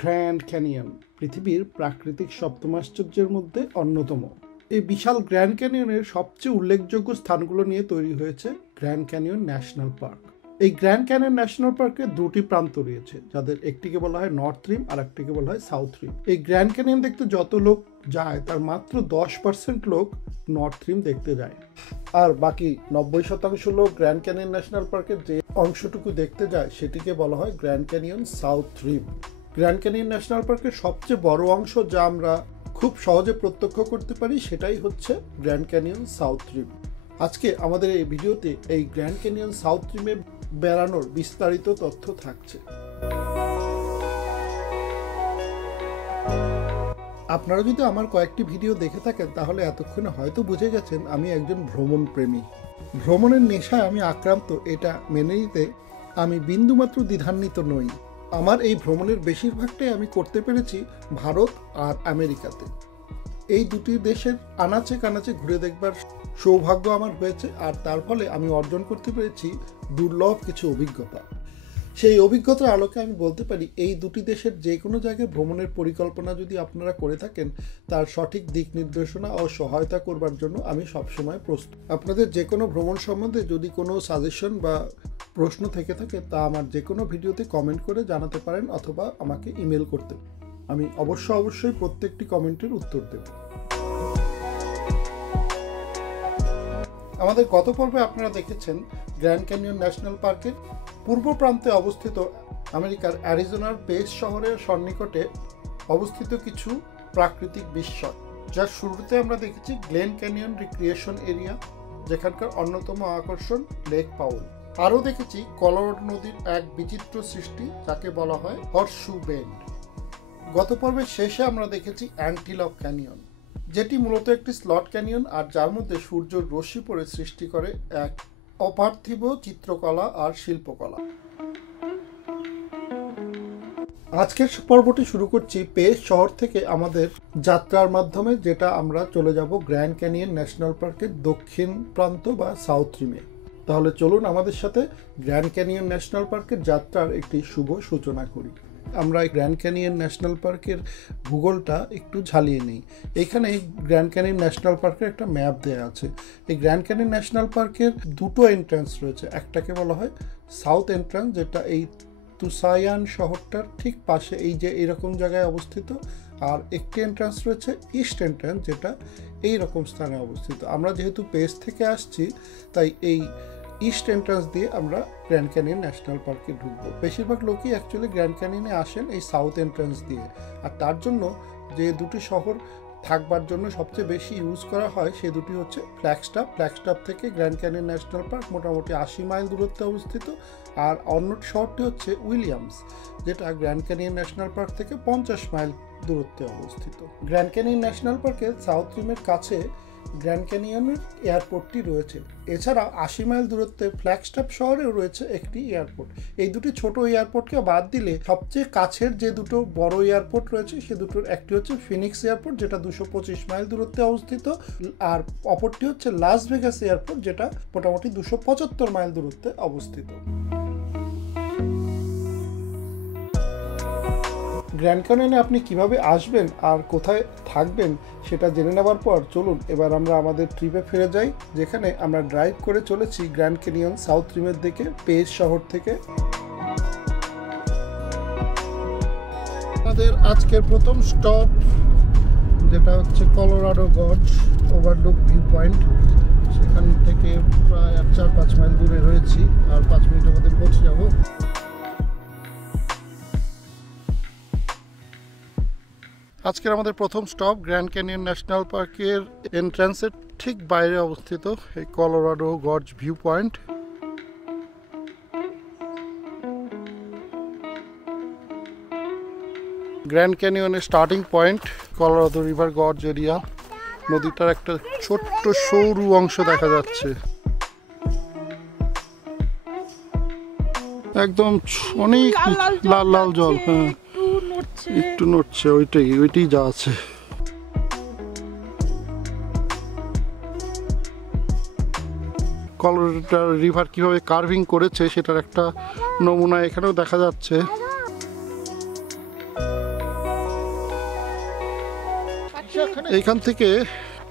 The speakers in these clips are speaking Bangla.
গ্র্যান্ড ক্যানিয়ন পৃথিবীর প্রাকৃতিক সপ্তমাশ্চর্যের মধ্যে অন্যতম। এই বিশাল গ্র্যান্ড ক্যানিয়নের সবচেয়ে উল্লেখযোগ্য স্থানগুলো নিয়ে তৈরি হয়েছে গ্র্যান্ড ক্যানিয়ন ন্যাশনাল পার্ক। এই গ্র্যান্ড ক্যানিয়ন ন্যাশনাল পার্কে দুটি প্রান্ত রয়েছে, যাদের একটিকে বলা হয় নর্থ রিম আর একটিকে বলা হয় সাউথ রিম। এই গ্র্যান্ড ক্যানিয়ন দেখতে যত লোক যায় তার মাত্র 10% লোক নর্থ রিম দেখতে যায়, আর বাকি 90% লোক গ্র্যান্ড ক্যানিয়ন ন্যাশনাল পার্কের যে অংশটুকু দেখতে যায় সেটিকে বলা হয় গ্র্যান্ড ক্যানিয়ন সাউথ রিম। গ্র্যান্ড ক্যানিয়ন ন্যাশনাল পার্কের সবচেয়ে বড় অংশ যা আমরা খুব সহজে প্রত্যক্ষ করতে পারি সেটাই হচ্ছে গ্র্যান্ড ক্যানিয়ন সাউথ রিম। আজকে আমাদের এই ভিডিওতে এই গ্র্যান্ড ক্যানিয়ন সাউথ রিমে বেড়ানোর বিস্তারিত তথ্য থাকছে। আপনারা যদি আমার কয়েকটি ভিডিও দেখে থাকেন তাহলে এতক্ষণে হয়তো বুঝে গেছেন আমি একজন ভ্রমণ প্রেমী। ভ্রমণের নেশায় আমি আক্রান্ত, এটা মেনে নিতে আমি বিন্দুমাত্র দ্বিধান্বিত নই। আমার এই ভ্রমণের বেশিরভাগটাই আমি করতে পেরেছি ভারত আর আমেরিকাতে। এই দুটি দেশের আনাচে কানাচে ঘুরে দেখবার সৌভাগ্য আমার হয়েছে, আর তার ফলে আমি অর্জন করতে পেরেছি দুর্লভ কিছু অভিজ্ঞতা। সেই অভিজ্ঞতার আলোকে আমি বলতে পারি এই দুটি দেশের যে কোনো জায়গায় ভ্রমণের পরিকল্পনা যদি আপনারা করে থাকেন তার সঠিক দিক নির্দেশনা ও সহায়তা করবার জন্য আমি সবসময় প্রস্তুত। আপনাদের যে কোনো ভ্রমণ সম্বন্ধে যদি কোনো সাজেশন বা প্রশ্ন থেকে থাকে তা আমার যে কোনো ভিডিওতে কমেন্ট করে জানাতে পারেন অথবা আমাকে ইমেল করতে পারেন। আমি অবশ্যই প্রত্যেকটি কমেন্টের উত্তর দেব। আমাদের গত পর্বে আপনারা দেখেছেন গ্র্যান্ড ক্যানিয়ন ন্যাশনাল পার্কের পূর্ব প্রান্তে অবস্থিত আমেরিকার অ্যারিজোনার পেস শহরের সন্নিকটে অবস্থিত কিছু প্রাকৃতিক বিস্ময়, যার শুরুতে আমরা দেখেছি গ্লেন ক্যানিয়ন রিক্রিয়েশন এরিয়া, যেখানকার অন্যতম আকর্ষণ লেক পাউল। আরও দেখেছি কলোরাডো নদীর এক বিচিত্র সৃষ্টি যাকে বলা হয় হর্সশু বেন্ড। গত পর্বের শেষে আমরা দেখেছি অ্যান্টিলপ ক্যানিয়ন, যেটি মূলত একটি স্লট ক্যানিয়ন আর যার মধ্যে সূর্যের রশ্মি পড়ে সৃষ্টি করে এক অপার্থিব চিত্রকলা আর শিল্পকলা। আজকের পর্বটি শুরু করছি পেস শহর থেকে আমাদের যাত্রার মাধ্যমে, যেটা আমরা চলে যাব গ্র্যান্ড ক্যানিয়ন ন্যাশনাল পার্কের দক্ষিণ প্রান্ত বা সাউথ রিমে। তাহলে চলুন আমাদের সাথে গ্র্যান্ড ক্যানিয়ন ন্যাশনাল পার্কের যাত্রার একটি শুভ সূচনা করি। আমরা গ্র্যান্ড ক্যানিয়ন ন্যাশনাল পার্কের ভূগোলটা একটু ঝালিয়ে নিই। এখানে গ্র্যান্ড ক্যানিয়ন ন্যাশনাল পার্কের একটা ম্যাপ দেওয়া আছে। এই গ্র্যান্ড ক্যানিয়ন ন্যাশনাল পার্কের দুটো এন্ট্রান্স রয়েছে। একটাকে বলা হয় সাউথ এন্ট্রান্স, যেটা এই তুসায়ান শহরটার ঠিক পাশে এই যে এইরকম জায়গায় অবস্থিত, আর একটি এন্ট্রান্স রয়েছে ইস্ট এন্ট্রান্স, যেটা এই রকম স্থানে অবস্থিত। আমরা যেহেতু পেস থেকে আসছি তাই এই ইস্ট এন্ট্রান্স দিয়ে আমরা গ্র্যান্ড ক্যানিয়ন ন্যাশনাল পার্কে ঢুকবো। বেশিরভাগ লোকই অ্যাকচুয়ালি গ্র্যান্ড ক্যানিয়নে আসেন এই সাউথ এন্ট্রান্স দিয়ে, আর তার জন্য যে দুটি শহর থাকবার জন্য সবচেয়ে বেশি ইউজ করা হয় সে দুটি হচ্ছে ফ্ল্যাগস্টাফ থেকে গ্র্যান্ড ক্যানিয়ন ন্যাশনাল পার্ক মোটামুটি 80 মাইল দূরত্বে অবস্থিত, আর অন্য শহরটি হচ্ছে উইলিয়ামস, যেটা গ্র্যান্ড ক্যানিয়ন ন্যাশনাল পার্ক থেকে 50 মাইল দূরত্বে অবস্থিত। গ্র্যান্ড ক্যানিয়ন ন্যাশনাল পার্কের সাউথ রিমের কাছে গ্র্যান্ড ক্যানিয়নের এয়ারপোর্টটি রয়েছে। এছাড়া 80 মাইল দূরত্বে ফ্ল্যাগস্টাফ শহরেও রয়েছে একটি এয়ারপোর্ট। এই দুটি ছোট এয়ারপোর্টকে বাদ দিলে সবচেয়ে কাছের যে দুটো বড় এয়ারপোর্ট রয়েছে সে দুটোর একটি হচ্ছে ফিনিক্স এয়ারপোর্ট, যেটা 225 মাইল দূরত্বে অবস্থিত, আর অপরটি হচ্ছে লাস ভেগাস এয়ারপোর্ট, যেটা মোটামুটি 275 মাইল দূরত্বে অবস্থিত। গ্র্যান্ড ক্যানিয়নে আপনি কিভাবে আসবেন আর কোথায় থাকবেন সেটা জেনে নেওয়ার পর চলুন এবার আমরা আমাদের ট্রিপে ফিরে যাই, যেখানে আমরা ড্রাইভ করে চলেছি গ্র্যান্ড ক্যানিয়ন সাউথ রিমের দিকে পেস শহর থেকে। আমাদের আজকের প্রথম স্টপ যেটা হচ্ছে Colorado gorge overlook view point. সেখান থেকে প্রায় 4-5 মাইল দূরে রয়েছি, আর 5 মিনিটের মধ্যে পৌঁছে যাব। আজকের আমাদের প্রথম স্টপ গ্র্যান্ড ক্যানিয়ন ন্যাশনাল পার্কের এন্ট্রান্সের ঠিক বাইরে অবস্থিত এই Colorado gorge view point. Grand ক্যানিয়নের starting point Colorado river gorge area. নদীটার একটা ছোট্ট সরু অংশ দেখা যাচ্ছে, একদম অনেক লাল লাল জল। হ্যাঁ, একটু নড়ছে, ওইটাই যা আছে। কলোরাডো রিভার কিভাবে কার্ভিং করেছে সেটার একটা নমুনা এখানেও দেখা যাচ্ছে। এইখান থেকে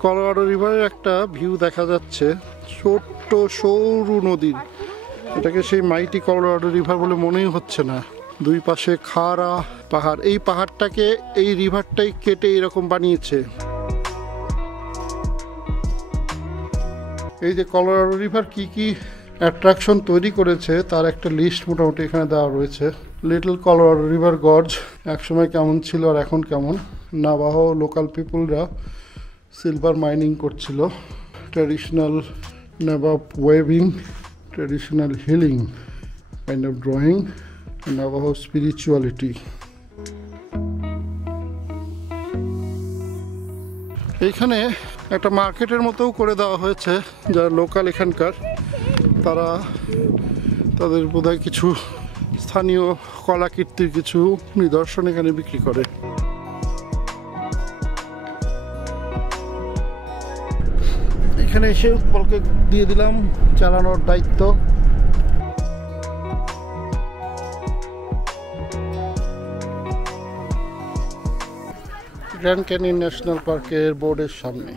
কলোরাডো রিভারের একটা ভিউ দেখা যাচ্ছে, ছোট্ট সরু নদীর। এটাকে সেই মাইটি কলোরাডো রিভার বলে মনেই হচ্ছে না। দুই পাশে খাড়া পাহাড়, এই পাহাড়টাকে এই রিভারটাই কেটে এরকম বানিয়েছে। এই যে কলোরাডো রিভার কি কি অ্যাট্রাকশন তৈরি করেছে তার একটা লিস্ট মোটামুটি এখানে দেওয়া রয়েছে। লিটল কলোরাডো রিভার গর্জ একসময় কেমন ছিল আর এখন কেমন। নাভাহো লোকাল পিপুলরা সিলভার মাইনিং করছিল। Traditional Navajo weaving, traditional healing kind of drawing, Navajo spirituality. এইখানে একটা মার্কেটের মতোও করে দেওয়া হয়েছে, যারা লোকাল এখানকার তারা তাদের বোধহয় কিছু স্থানীয় কলাকীর্তির কিছু নিদর্শন এখানে বিক্রি করে। এখানে এসে উৎপলকে দিয়ে দিলাম চালানোর দায়িত্ব। গ্র্যান্ড ক্যানিয়ন ন্যাশনাল পার্কের বোর্ডের সামনে।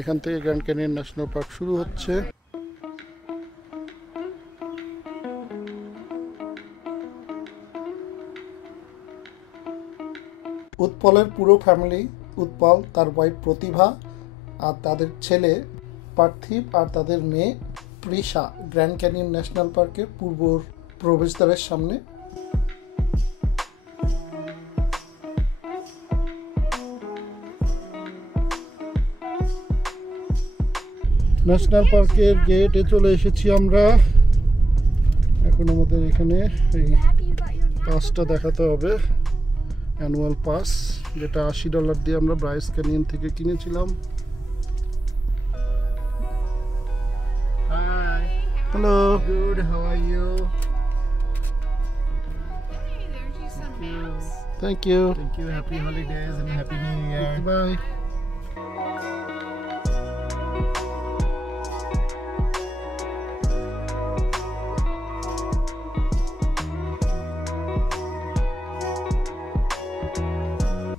এখান থেকে গ্র্যান্ড ক্যানিয়ন ন্যাশনাল পার্ক শুরু হচ্ছে। উৎপলের পুরো ফ্যামিলি, উৎপল, তার ওয়াইফ প্রতিভা আর তাদের ছেলে পার্থিব আর তাদের মেয়ে প্রিশা গ্র্যান্ড ক্যানিয়ন ন্যাশনাল পার্কের পূর্ব প্রবেশদ্বারের সামনে। ন্যাশনাল পার্কের গেটে চলে এসেছি আমরা। এখন আমাদের এখানে এই পাসটা দেখাতে হবে, অ্যানুয়াল পাস, যেটা $80 দিয়ে আমরা ব্রাইস ক্যানিয়ন থেকে কিনেছিলাম। Hi. Hello, Good. How are you? Hey, there's you some maps. Thank you, Thank you. Happy holidays and happy new year. Bye.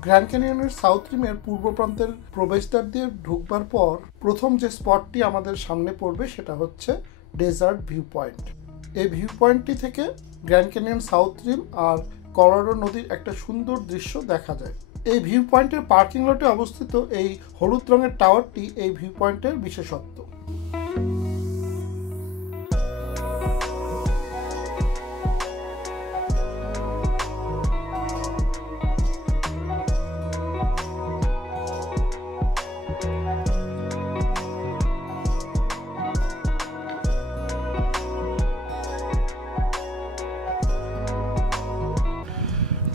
Grand ক্যানিয়নের সাউথ রিমের পূর্ব প্রান্তের প্রবেশদ্বার দিয়ে ঢুকবার পর প্রথম যে স্পটটি আমাদের সামনে পড়বে সেটা হচ্ছে ডেজার্ট ভিউ পয়েন্ট। এই ভিউ পয়েন্টটি থেকে গ্র্যান্ড ক্যানিয়ন সাউথ রিম আর কলোরাডো নদীর একটা সুন্দর দৃশ্য দেখা যায়। এই ভিউ পয়েন্টের পার্কিং লটে অবস্থিত এই হলুদ রঙের টাওয়ারটি এই ভিউ পয়েন্টের বিশেষত্ব।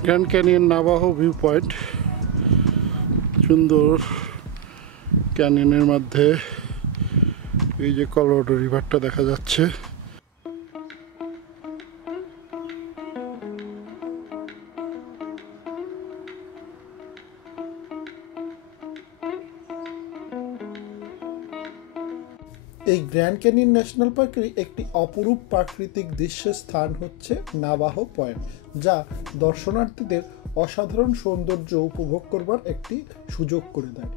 গ্র্যান্ড ক্যানিয়ন নাভাহো ভিউ পয়েন্ট, সুন্দর ক্যানিয়নের মধ্যে এই যে কলোরাডো রিভারটা দেখা যাচ্ছে। এই গ্র্যান্ড ক্যানিয়ন ন্যাশনাল পার্কের একটি অপরূপ প্রাকৃতিক দৃশ্যের স্থান হচ্ছে নাভাহো পয়েন্ট, যা দর্শনার্থীদের অসাধারণ সৌন্দর্য উপভোগ করবার একটি সুযোগ করে দেয়।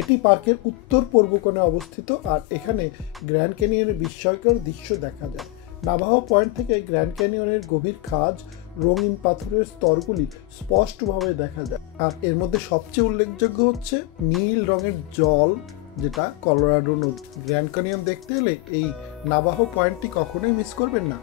এটি পার্কের উত্তর পূর্ব কোণে অবস্থিত আর এখানে গ্র্যান্ড ক্যানিয়নের বিস্ময়কর দৃশ্য দেখা যায়। নাভাহো পয়েন্ট থেকে গ্র্যান্ড ক্যানিয়নের গভীর খাজ, রঙিন পাথরের স্তরগুলি স্পষ্টভাবে দেখা যায়। আর এর মধ্যে সবচেয়ে উল্লেখযোগ্য হচ্ছে নীল রঙের জল, যেটা কলোরাডো নদী। গ্র্যান্ড ক্যানিয়ন দেখতে এলে এই নাভাহো পয়েন্টটি কখনোই মিস করবেন না।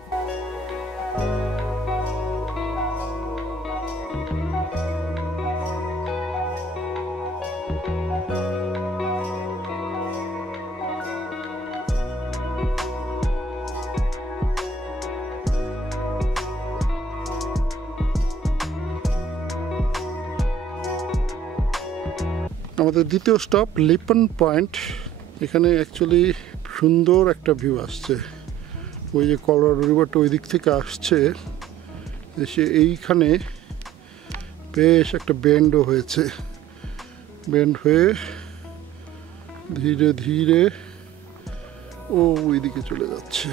আমাদের দ্বিতীয় স্টপ লিপন পয়েন্ট। এখানে অ্যাকচুয়ালি সুন্দর একটা ভিউ আসছে। ওই যে কলোরাডো রিভারটা ওই দিক থেকে আসছে, এসে এইখানে বেশ একটা বেন্ডও হয়েছে। বেন্ড হয়ে ধীরে ধীরে ওই দিকে চলে যাচ্ছে।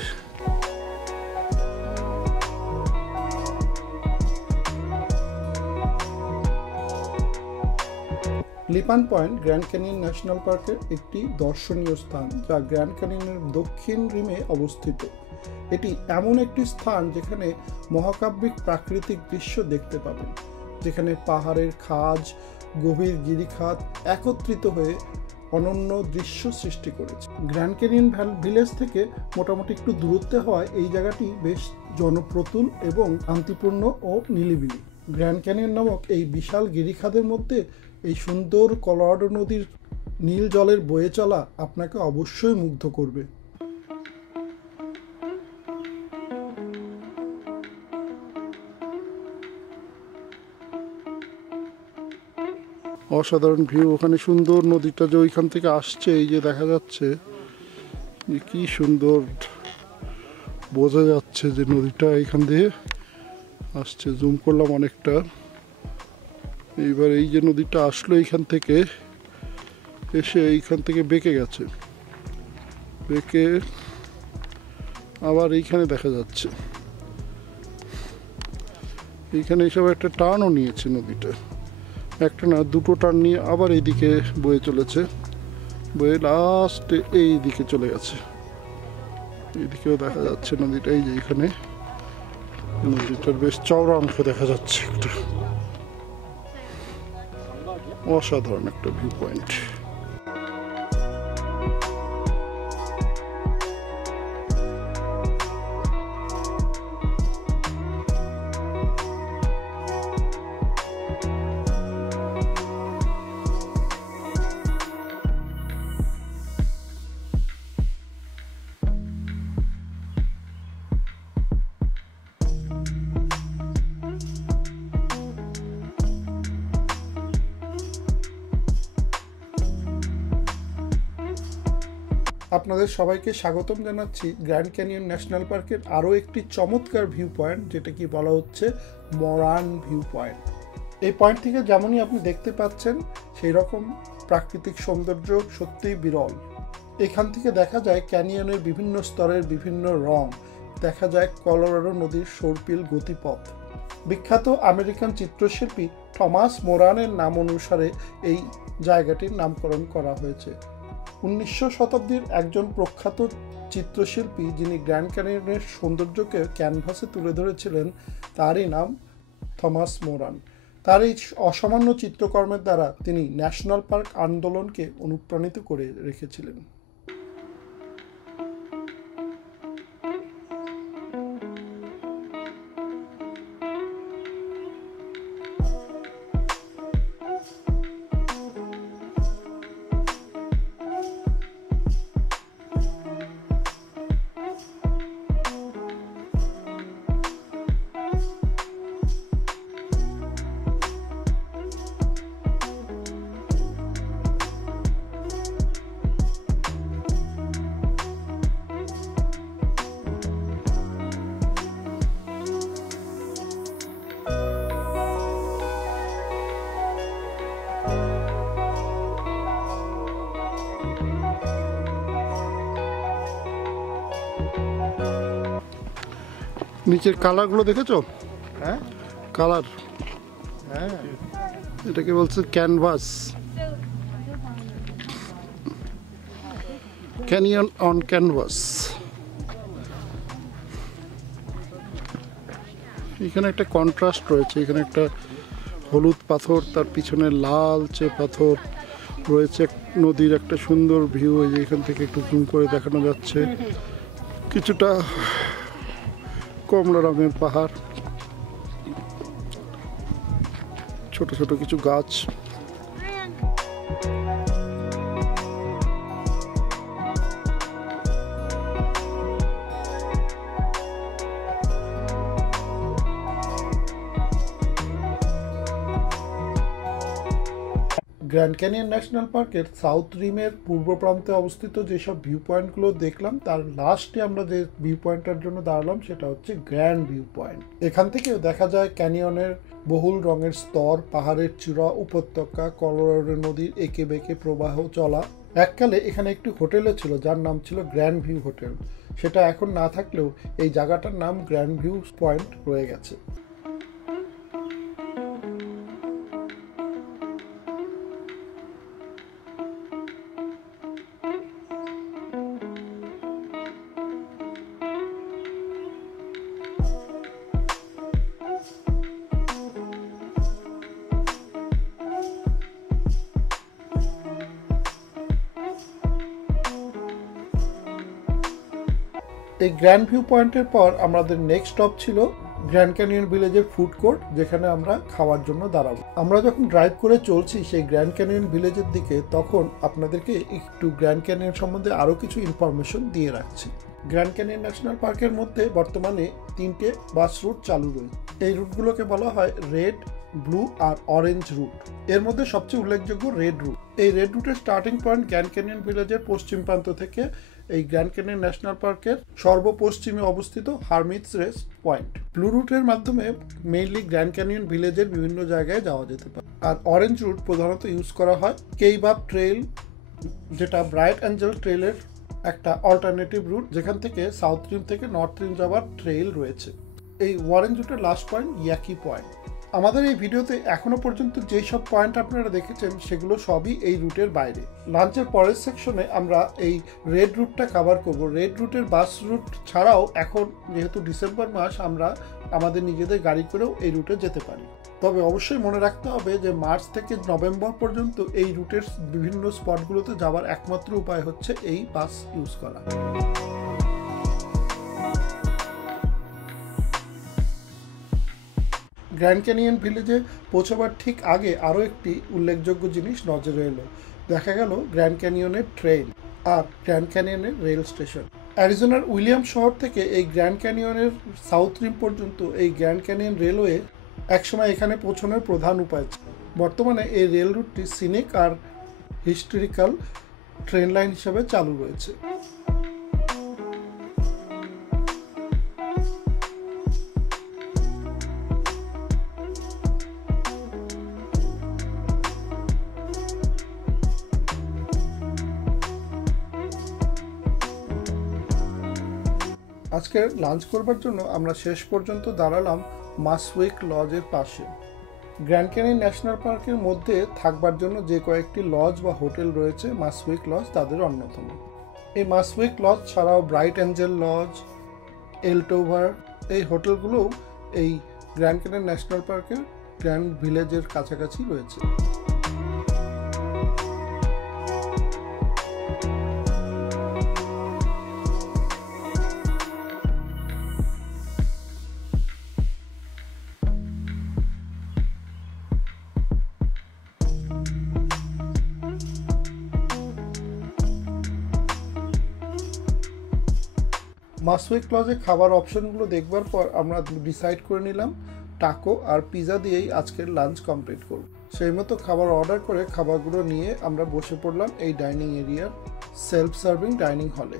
Lippan point grand canyon national পার্কের একটি দর্শনীয় স্থান, যা গ্র্যান্ড ক্যানিয়নের দক্ষিণ রিমে অবস্থিত। এটি এমন একটি স্থান যেখানে মহাকাব্যিক প্রাকৃতিক দৃশ্য দেখতে পাবেন, যেখানে পাহাড়ের খাঁজ, গভীর গিরিখাত একত্রিত হয়ে অনন্য দৃশ্য সৃষ্টি করেছে। গ্র্যান্ড ক্যানিয়ন ভিলেজ থেকে মোটামুটি একটু দূরত্বে হওয়ায় এই জায়গাটি বেশ জনপ্রতুল এবং শান্তিপূর্ণ ও নিরিবিলি। গ্র্যান্ড ক্যানিয়ন নামক এই বিশাল গিরিখাতের মধ্যে এই সুন্দর কলোরাডো নদীর নীল জলের বয়ে চলা আপনাকে অবশ্যই মুগ্ধ করবে। অসাধারণ ভিউ, ওখানে সুন্দর নদীটা যে ওইখান থেকে আসছে, এই যে দেখা যাচ্ছে যে কি সুন্দর বোঝা যাচ্ছে যে নদীটা এইখান দিয়ে আসছে। জুম করলাম অনেকটা। এইবার এই যে নদীটা আসলো এইখান থেকে এসে এইখান থেকে বেঁকে গেছে, বেঁকে আবার এইখানে দেখা যাচ্ছে, এইখানে এইসব একটা টানও নিয়েছে নদীটা, একটা না দুটো টার্ন নিয়ে আবার এইদিকে বয়ে চলেছে, বয়ে লাস্টে এই দিকে চলে গেছে। এইদিকেও দেখা যাচ্ছে নদীটা, এই যে এখানে নদীটার বেশ চওড়া অংশ দেখা যাচ্ছে একটা। অসাধারণ একটা ভিউ পয়েন্ট। আপনাদের সবাইকে স্বাগতম জানাচ্ছি গ্র্যান্ড ক্যানিয়ন ন্যাশনাল পার্কের আরও একটি চমৎকার ভিউ পয়েন্ট, যেটা কি বলা হচ্ছে মোরান ভিউ পয়েন্ট। এই পয়েন্ট থেকে যেমনই আপনি দেখতে পাচ্ছেন সেই রকম প্রাকৃতিক সৌন্দর্য সত্যিই বিরল। এখান থেকে দেখা যায় ক্যানিয়নের বিভিন্ন স্তরের বিভিন্ন রং, দেখা যায় কলোরাডো নদীর সর্পিল গতিপথ। বিখ্যাত আমেরিকান চিত্রশিল্পী থমাস মোরানের নাম অনুসারে এই জায়গাটির নামকরণ করা হয়েছে। 1900 শতাব্দীর একজন প্রখ্যাত চিত্রশিল্পী যিনি গ্র্যান্ড ক্যানিয়নের সৌন্দর্যকে ক্যানভাসে তুলে ধরেছিলেন, তারই নাম থমাস মোরান। তার এই অসামান্য চিত্রকর্মের দ্বারা তিনি ন্যাশনাল পার্ক আন্দোলনকে অনুপ্রাণিত করে রেখেছিলেন। নিচের কালারগুলো দেখেছো? হ্যাঁ কালার, হ্যাঁ, এটাকে বলছে ক্যানভাস, ক্যানিয়ন অন ক্যানভাস। এখানে একটা কন্ট্রাস্ট রয়েছে, এখানে একটা হলুদ পাথর, তার পিছনে লালচে পাথর রয়েছে, নদীর একটা সুন্দর ভিউ। এই যে এখান থেকে একটু জুম করে দেখানো যাচ্ছে কিছুটা কমলা রঙের পাহাড়, ছোট ছোট কিছু গাছ। গ্র্যান্ড ক্যানিয়ন ন্যাশনাল পার্কের সাউথ রিমের পূর্ব প্রান্তে অবস্থিত যেসব ভিউ পয়েন্টগুলো দেখলাম, তার লাস্টে আমরা যে ভিউ পয়েন্টটার জন্য দাঁড়ালাম সেটা হচ্ছে গ্র্যান্ড ভিউ পয়েন্ট। এখান থেকেও দেখা যায় ক্যানিয়নের বহুল রঙের স্তর, পাহাড়ের চূড়া, উপত্যকা, কলোরাডো নদীর এঁকে বেঁকে প্রবাহ চলা। এককালে এখানে একটি হোটেলও ছিল যার নাম ছিল গ্র্যান্ড ভিউ হোটেল। সেটা এখন না থাকলেও এই জায়গাটার নাম গ্র্যান্ড ভিউ পয়েন্ট রয়ে গেছে। এই গ্র্যান্ড ভিউ পয়েন্টের পর আমাদের নেক্সট স্টপ ছিল গ্র্যান্ড ক্যানিয়ন ভিলেজের ফুড কোর্ট, যেখানে আমরা খাওয়ার জন্য দাঁড়াবো। আমরা যখন ড্রাইভ করে চলছি সেই গ্র্যান্ড ক্যানিয়ন ভিলেজের দিকে, তখন আপনাদেরকে একটু গ্র্যান্ড ক্যানিয়ন সম্বন্ধে আরও কিছু ইনফরমেশন দিয়ে রাখছি। গ্র্যান্ড ক্যানিয়ন ন্যাশনাল পার্কের মধ্যে বর্তমানে 3টে বাস রুট চালু রয়েছে। এই রুটগুলোকে বলা হয় রেড, ব্লু আর অরেঞ্জ রুট। এর মধ্যে সবচেয়ে উল্লেখযোগ্য রেড রুট। এই রেড রুটের স্টার্টিং পয়েন্ট গ্র্যান্ড ক্যানিয়ন ভিলেজের পশ্চিম প্রান্ত থেকে এই গ্র্যান্ড ক্যানিয়ন ন্যাশনাল পার্কের সর্বপশ্চিমে অবস্থিত হারমিটস রেস্ট পয়েন্ট। ব্লু রুটের মাধ্যমে মেইনলি গ্র্যান্ড ক্যানিয়ন ভিলেজের বিভিন্ন জায়গায় যাওয়া যেতে পারে। আর অরেঞ্জ রুট প্রধানত ইউজ করা হয় কেইবাব ট্রেইল, যেটা ব্রাইট অ্যাঞ্জেল ট্রেইলের একটা অল্টারনেটিভ রুট, যেখান থেকে সাউথ রিম থেকে নর্থ রিম যাওয়ার ট্রেইল রয়েছে। এই অরেঞ্জ রুটের লাস্ট পয়েন্ট ইয়াকি পয়েন্ট। আমাদের এই ভিডিওতে এখনো পর্যন্ত যেই সব পয়েন্ট আপনারা দেখেছেন সেগুলো সবই এই রুটের বাইরে। লাঞ্চের পরের সেকশনে আমরা এই রেড রুটটা কভার করব। রেড রুটের বাস রুট ছাড়াও এখন যেহেতু ডিসেম্বর মাস, আমরা আমাদের নিজেদের গাড়ি করেও এই রুটে যেতে পারি। তবে অবশ্যই মনে রাখতে হবে যে মার্চ থেকে নভেম্বর পর্যন্ত এই রুটের বিভিন্ন স্পটগুলোতে যাওয়ার একমাত্র উপায় হচ্ছে এই বাস ইউজ করা। গ্র্যান্ড ক্যানিয়ন ভিলেজে পৌঁছাবার ঠিক আগে আরও একটি উল্লেখযোগ্য জিনিস নজরে এলো। দেখা গেল গ্র্যান্ড ক্যানিয়নের ট্রেন আর গ্র্যান্ড ক্যানিয়নের রেল স্টেশন। অ্যারিজোনার উইলিয়াম শহর থেকে এই গ্র্যান্ড ক্যানিয়নের সাউথ রিম পর্যন্ত এই গ্র্যান্ড ক্যানিয়ন রেলওয়ে একসময় এখানে পৌঁছানোর প্রধান উপায় ছিল। বর্তমানে এই রেল রুটটি সিনিক আর হিস্টোরিক্যাল ট্রেন লাইন হিসেবে চালু রয়েছে। আজকে লাঞ্চ করবার জন্য আমরা শেষ পর্যন্ত দাঁড়ালাম মাসউইক লজের পাশে। গ্র্যান্ড ক্যানিয়ন ন্যাশনাল পার্কের মধ্যে থাকবার জন্য যে কয়েকটি লজ বা হোটেল রয়েছে, মাসউইক লজ তাদের অন্যতম। এই মাসউইক লজ ছাড়াও ব্রাইট অ্যাঞ্জেল লজ, এলটোভার, এই হোটেলগুলোও এই গ্র্যান্ড ক্যানিয়ন ন্যাশনাল পার্কের গ্র্যান্ড ভিলেজের কাছাকাছি রয়েছে। মাসউইক লজে খাবার অপশনগুলো দেখবার পর আমরা ডিসাইড করে নিলাম টাকো আর পিৎজা দিয়েই আজকের লাঞ্চ কমপ্লিট করব। সেই মতো খাবার অর্ডার করে খাবারগুলো নিয়ে আমরা বসে পড়লাম এই ডাইনিং এরিয়ার সেলফ সার্ভিং ডাইনিং হলে।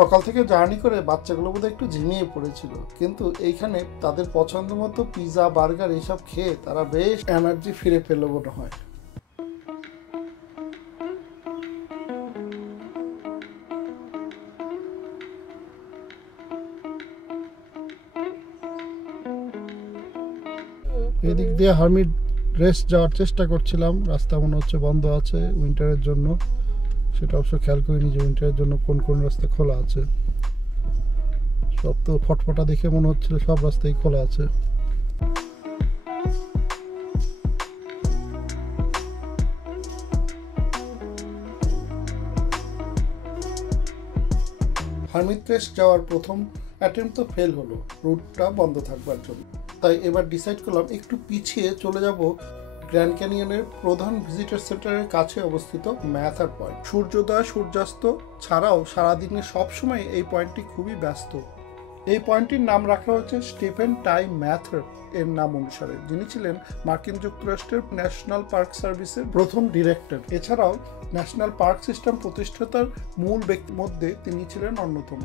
সকাল থেকে জার্নি করে বাচ্চাগুলো বোধহয় একটু ঝিমিয়ে পড়েছিল, কিন্তু এইখানে তাদের পছন্দ মতো পিৎজা, বার্গার এসব খেয়ে তারা বেশ এনার্জি ফিরে পেল মনে হয়। এদিক দিয়ে হারমিট রেস্ট যাওয়ার চেষ্টা করছিলাম, রাস্তা মনে হচ্ছে বন্ধ আছে উইন্টারের জন্য। সেটা অবশ্য খেয়াল করিনি যে উইন্টারের জন্য কোন কোন রাস্তা খোলা আছে। সব তো ফটফটা দেখে মনে হচ্ছিল সব রাস্তাই খোলা আছে। হারমিট রেস্ট যাওয়ার প্রথম অ্যাটেম্প তো ফেল হলো রুটটা বন্ধ থাকবার জন্য। তাই এবার ডিসাইড করলাম একটু পিছিয়ে চলে যাব গ্র্যান্ড ক্যানিয়নের প্রধান ভিজিটর সেন্টারের কাছে অবস্থিত ম্যাথার পয়েন্ট। সূর্যোদয় সূর্যাস্ত ছাড়াও সারাদিনে সবসময় এই পয়েন্টটি খুবই ব্যস্ত। এই পয়েন্টটির নাম রাখা হয়েছে স্টিফেন টাই ম্যাথার এর নাম অনুসারে, যিনি ছিলেন মার্কিন যুক্তরাষ্ট্রের ন্যাশনাল পার্ক সার্ভিসের প্রথম ডিরেক্টর। এছাড়াও ন্যাশনাল পার্ক সিস্টেম প্রতিষ্ঠাতার মূল ব্যক্তির মধ্যে তিনি ছিলেন অন্যতম।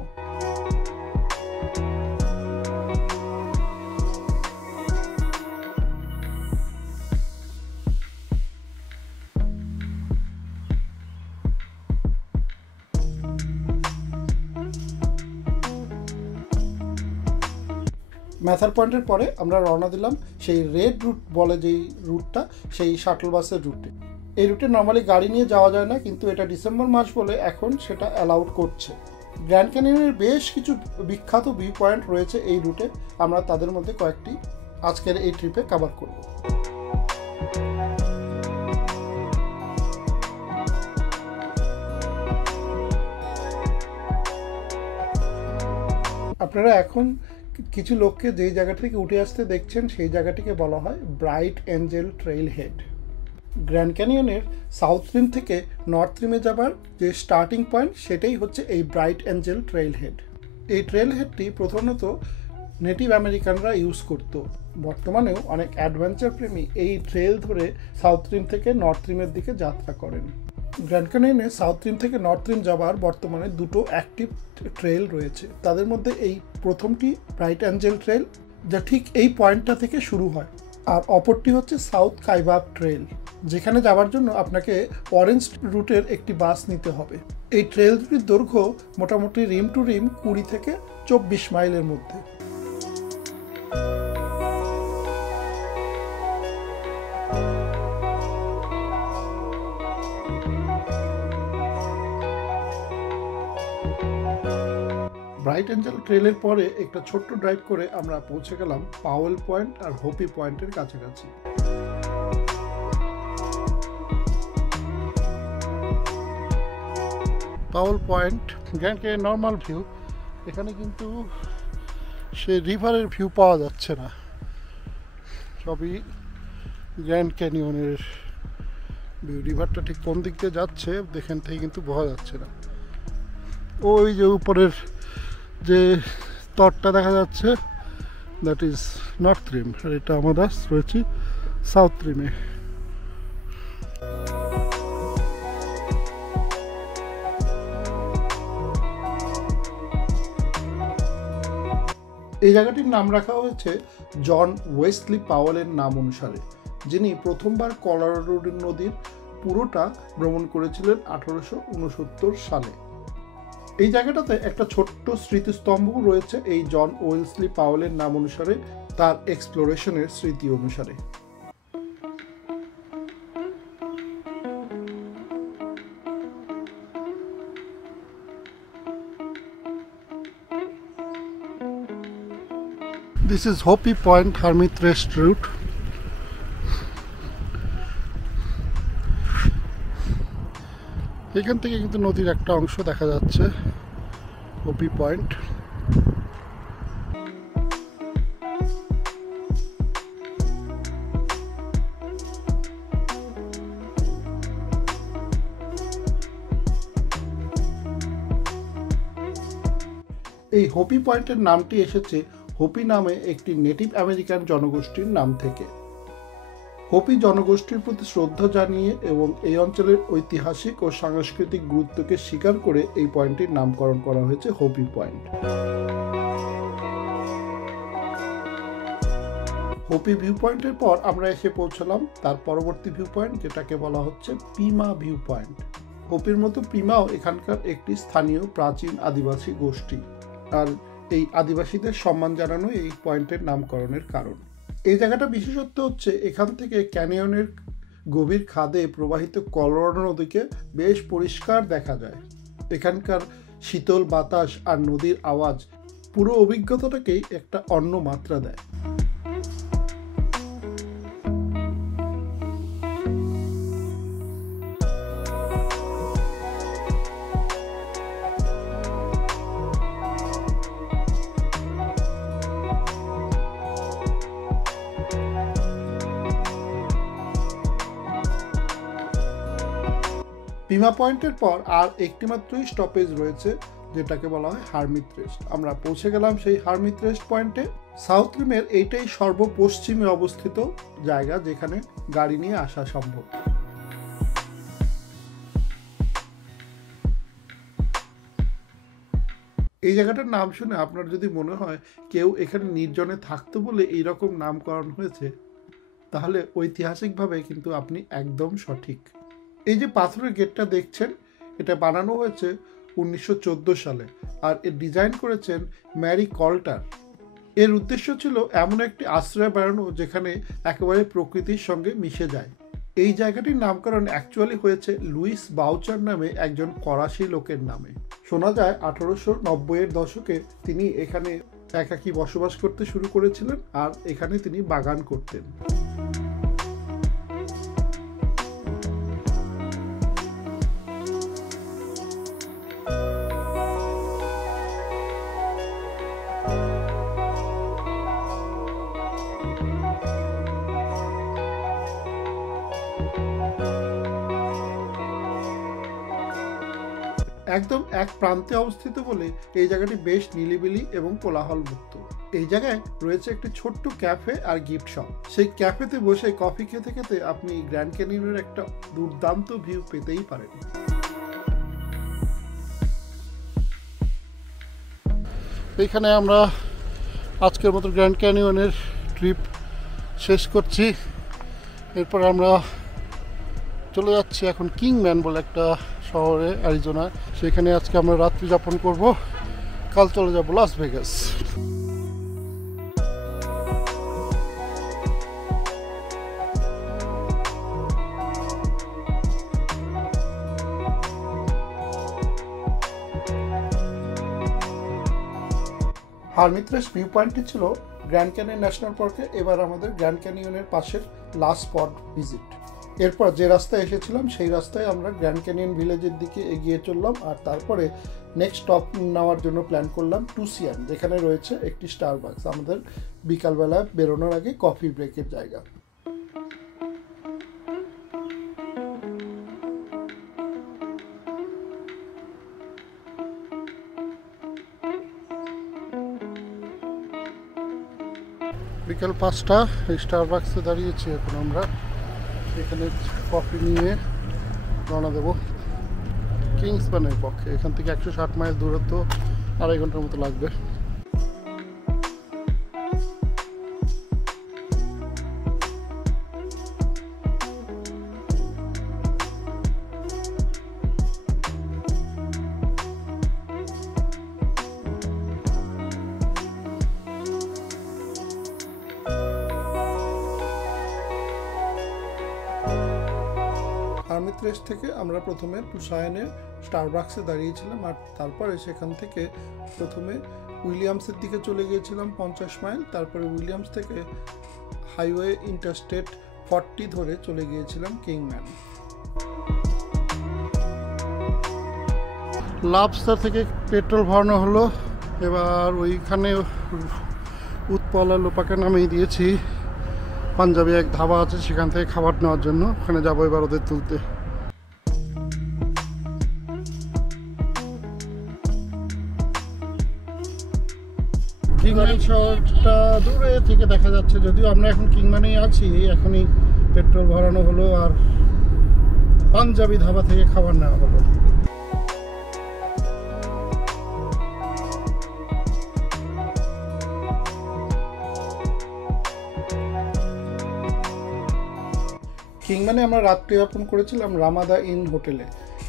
ম্যাথার পয়েন্টের পরে আমরা রওনা দিলাম সেই রেড রুট বলে যেই রুটটা, সেই শাটল বাসের রুটে। এই রুটে নর্মালি গাড়ি নিয়ে যাওয়া যায় না, কিন্তু এটা ডিসেম্বর মাস বলে এখন সেটা অ্যালাউড করছে। গ্র্যান্ড ক্যানিয়নের বেশ কিছু বিখ্যাত ভিউ পয়েন্ট রয়েছে এই রুটে, আমরা তাদের মধ্যে কয়েকটি আজকের এই ট্রিপে কভার করব। আপনারা এখন কিছু লোককে যেই জায়গা থেকে উঠে আসতে দেখছেন সেই জায়গাটিকে বলা হয় bright angel trail head. Grand ক্যানিয়নের সাউথ রিম থেকে নর্থ রিমে যাবার যে স্টার্টিং পয়েন্ট সেটাই হচ্ছে এই ব্রাইট এঞ্জেল ট্রেইল হেড। এই ট্রেইল হেডটি প্রধানত নেটিভ আমেরিকানরা ইউজ করত। বর্তমানেও অনেক অ্যাডভেঞ্চার প্রেমী এই ট্রেইল ধরে সাউথ রিম থেকে নর্থ রিমের দিকে যাত্রা করেন। গ্র্যান্ড ক্যানিয়নে সাউথ রিম থেকে নর্থ রিম যাবার বর্তমানে দুটো অ্যাক্টিভ ট্রেইল রয়েছে। তাদের মধ্যে এই প্রথমটি ব্রাইট এঞ্জেল ট্রেইল, যা ঠিক এই পয়েন্টটা থেকে শুরু হয়, আর অপরটি হচ্ছে সাউথ কাইবাব ট্রেইল, যেখানে যাওয়ার জন্য আপনাকে অরেঞ্জ রুটের একটি বাস নিতে হবে। এই ট্রেইল দুটির দৈর্ঘ্য মোটামুটি রিম টু রিম 20 থেকে 24 মাইলের মধ্যে। ব্রাইট এঞ্জেল ট্রেইলের পরে একটা ছোট্ট ড্রাইভ করে আমরা পৌঁছে গেলাম পাওয়েল পয়েন্ট আর হোপি পয়েন্টের কাছাকাছি। Powell point grand canyon normal view, এখানে কিন্তু সে রিভারের ভিউ পাওয়া যাচ্ছে না, সবই গ্র্যান্ড ক্যানিয়নের ভিউ। রিভারটা ঠিক কোন দিক দিয়ে যাচ্ছে এখান থেকে কিন্তু বোঝা যাচ্ছে না। ওই যে উপরের যে স্তরটা দেখা যাচ্ছে, দ্যাট ইজ নর্থ রিম, আর এটা আমরা রয়েছি সাউথ রিমে। এই জায়গাটির নাম রাখা হয়েছে জন ওয়েসলি পাওয়েলের নাম অনুসারে, যিনি প্রথমবার কলোরাডো নদীর পুরোটা ভ্রমণ করেছিলেন 1869 সালে। এই জায়গাটাতে একটা ছোট্ট স্মৃতিস্তম্ভ রয়েছে এই জন ওয়েসলি পাওয়েলের নাম অনুসারে, তার এক্সপ্লোরেশনের স্মৃতি অনুসারে। This is Hopi Point Hermit Rest route. এখান থেকে কিন্তু নদীর একটা অংশ দেখা যাচ্ছে, হোপি পয়েন্ট। এই হোপি পয়েন্টের নামটি এসেছে হোপি নামে একটি নেটিভ আমেরিকান জনগোষ্ঠীর নাম থেকে। হোপি জনগোষ্ঠীর প্রতি শ্রদ্ধা জানিয়ে এবং এই অঞ্চলের ঐতিহাসিক ও সাংস্কৃতিক গুরুত্বকে স্বীকার করে এই পয়েন্টটির নামকরণ করা হয়েছে হোপি পয়েন্ট। হোপি ভিউ পয়েন্টের পর আমরা এসে পৌঁছলাম তার পরবর্তী ভিউ পয়েন্ট, যেটাকে বলা হচ্ছে পিমা ভিউ পয়েন্ট। হোপির মতো পিমাও এখানকার একটি স্থানীয় প্রাচীন আদিবাসী গোষ্ঠী, আর এই আদিবাসীদের সম্মান জানানো এই পয়েন্টের নামকরণের কারণ। এই জায়গাটা বিশেষত্ব হচ্ছে এখান থেকে ক্যানিয়নের গভীর খাদে প্রবাহিত কলোরাডো নদীকে বেশ পরিষ্কার দেখা যায়। এখানকার শীতল বাতাস আর নদীর আওয়াজ পুরো অভিজ্ঞতাটাকেই একটা অন্য মাত্রা দেয়। পিমা পয়েন্টের পর আর একটি মাত্রই স্টপেজ রয়েছে, যেটাকে বলা হয় হারমিট রেস্ট। আমরা পৌঁছে গেলাম সেই হারমিট রেস্ট পয়েন্টে। সাউথ রিমের এইটাই সর্বপশ্চিমে অবস্থিত জায়গা যেখানে গাড়ি নিয়ে আসা সম্ভব। এই জায়গাটার নাম শুনে আপনার যদি মনে হয় কেউ এখানে নির্জনে থাকতো বলে এইরকম নামকরণ হয়েছে, তাহলে ঐতিহাসিকভাবে কিন্তু আপনি একদম সঠিক। এই যে পাথরের গেটটা দেখছেন, এটা বানানো হয়েছে 1914 সালে, আর এর ডিজাইন করেছেন ম্যারি কল্টার। এর উদ্দেশ্য ছিল এমন একটি আশ্রয় বানানো যেখানে একেবারে প্রকৃতির সঙ্গে মিশে যায়। এই জায়গাটির নামকরণ অ্যাকচুয়ালি হয়েছে লুইস বাউচার নামে একজন ফরাসি লোকের নামে। শোনা যায় 1890-এর দশকে তিনি এখানে একাকী বসবাস করতে শুরু করেছিলেন আর এখানে তিনি বাগান করতেন। একদম এক প্রান্তে অবস্থিত বলে এই জায়গাটি বেশ নিলিবিলি এবং কোলাহল মুক্ত। এই জায়গায় রয়েছে একটি ছোট্ট ক্যাফে আর গিফট শপ। সেই ক্যাফেতে বসে কফি খেতে খেতে আপনি গ্র্যান্ড ক্যানিয়নের একটা দুর্দান্ত ভিউ পেতেই পারেন। এখানে আমরা আজকের মতো গ্র্যান্ড ক্যানিয়নের ট্রিপ শেষ করছি। এরপর আমরা চলে যাচ্ছি এখন কিংম্যান বলে একটা শহরে, অ্যারিজোনা। সেখানে আজকে আমরা রাত্রি যাপন করব, কাল চলে যাব লাস ভেগাস। হারমিত্রেস ভিউ পয়েন্টটি ছিল গ্র্যান্ড ক্যানিয়ন ন্যাশনাল পার্কে। এবার আমাদের গ্র্যান্ড ক্যানিয়নের পাশের লাস্ট স্পট ভিজিট। এরপর যে রাস্তায় এসেছিলাম সেই রাস্তায় আমরা গ্র্যান্ড ক্যানিয়ন ভিলেজের দিকে এগিয়ে চললাম আর তারপরে নেক্সট স্টপ নেওয়ার জন্য প্ল্যান করলাম টুসিয়ান, যেখানে রয়েছে একটি স্টারবাকস, আমাদের বিকালবেলা বেরোনোর আগে কফি ব্রেকের জায়গা। বিকাল 5টা, এই স্টারবাকসে দাঁড়িয়েছি এখন আমরা। এখানে কফি নিয়ে রওনা দেবো কিংসম্যানের পক্ষে। এখান থেকে 160 মাইল দূরত্ব, 2.5 ঘন্টার মতো লাগবে। হারমিত্রেস থেকে আমরা প্রথমে টুসায়ানে স্টারবাকসে দাঁড়িয়েছিলাম আর তারপরে সেখান থেকে প্রথমে উইলিয়ামসের দিকে চলে গিয়েছিলাম 50 মাইল। তারপরে উইলিয়ামস থেকে হাইওয়ে ইন্টারস্টেট 40 ধরে চলে গিয়েছিলাম কিংম্যান। লাবস্টার থেকে পেট্রোল ভরানো হলো। এবার ওইখানে উৎপল আর লোপাকে নামিয়ে দিয়েছি। পাঞ্জাবি এক ধাবা আছে, সেখান থেকে খাবার নেওয়ার জন্য ওখানে যাবো এবার ওদের তুলতে। কিংম্যান শহরটা দূরে থেকে দেখা যাচ্ছে, যদিও আমরা এখন কিংম্যানেই আছি। এখনই পেট্রোল ভরানো হলো আর পাঞ্জাবি ধাবা থেকে খাবার নেওয়া হলো। কিংম্যানে আমরা রাত্রি যাপন করেছিলাম রামাদা ইন হোটেলে।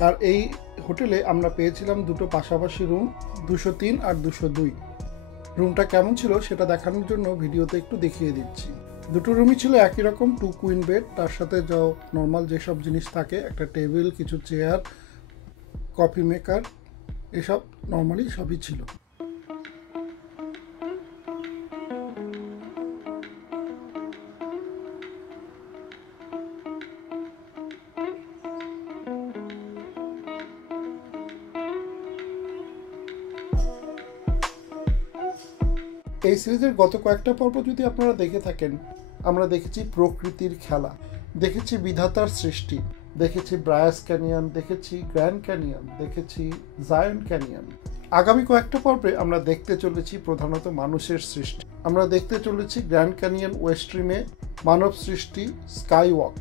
আর এই হোটেলে আমরা পেয়েছিলাম দুটো পাশাপাশি রুম, 203 আর 202। রুমটা কেমন ছিল সেটা দেখানোর জন্য ভিডিওতে একটু দেখিয়ে দিচ্ছি। দুটো রুমই ছিল একই রকম, 2 কুইন বেড, তার সাথে যা নর্মাল যেসব জিনিস থাকে, একটা টেবিল, কিছু চেয়ার, কফি মেকার, এসব নর্মালি সবই ছিল। এই সিরিজের গত কয়েকটা পর্ব যদি আপনারা দেখে থাকেন, আমরা দেখেছি প্রকৃতির খেলা, দেখেছি বিধাতার সৃষ্টি, দেখেছি ব্রায়াস ক্যানিয়ন, দেখেছি গ্র্যান্ড ক্যানিয়ন, দেখেছি জায়ান্ট ক্যানিয়ন। আগামী কয়েকটা পর্বে আমরা দেখতে চলেছি প্রধানত মানুষের সৃষ্টি। আমরা দেখতে চলেছি গ্র্যান্ড ক্যানিয়ন ওয়েস্ট রিমে মানব সৃষ্টি স্কাই ওয়াক।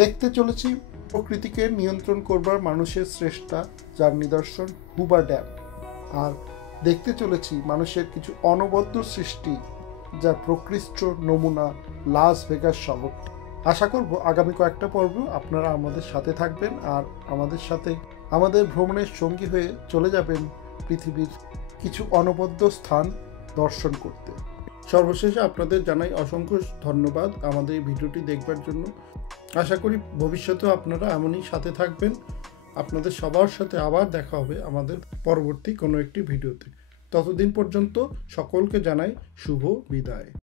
দেখতে চলেছি প্রকৃতিকে নিয়ন্ত্রণ করবার মানুষের চেষ্টা, যার নিদর্শন হুবার ড্যাম। আর দেখতে চলেছি মানুষের কিছু অনবদ্য সৃষ্টি, যা প্রকৃষ্ট নমুনা লাস ভেগাস শহর। আশা করব আগামী কয়েকটা পর্ব আপনারা আমাদের সাথে থাকবেন আর আমাদের সাথে আমাদের ভ্রমণের সঙ্গী হয়ে চলে যাবেন পৃথিবীর কিছু অনবদ্য স্থান দর্শন করতে। সর্বশেষে আপনাদের জানাই অসংখ্য ধন্যবাদ আমাদের এই ভিডিওটি দেখবার জন্য। আশা করি ভবিষ্যতেও আপনারা এমনই সাথে থাকবেন। আপনাদের সবার সাথে আবার দেখা হবে আমাদের পরবর্তী কোনো একটি ভিডিওতে। ততদিন পর্যন্ত সকলকে জানাই শুভ বিদায়।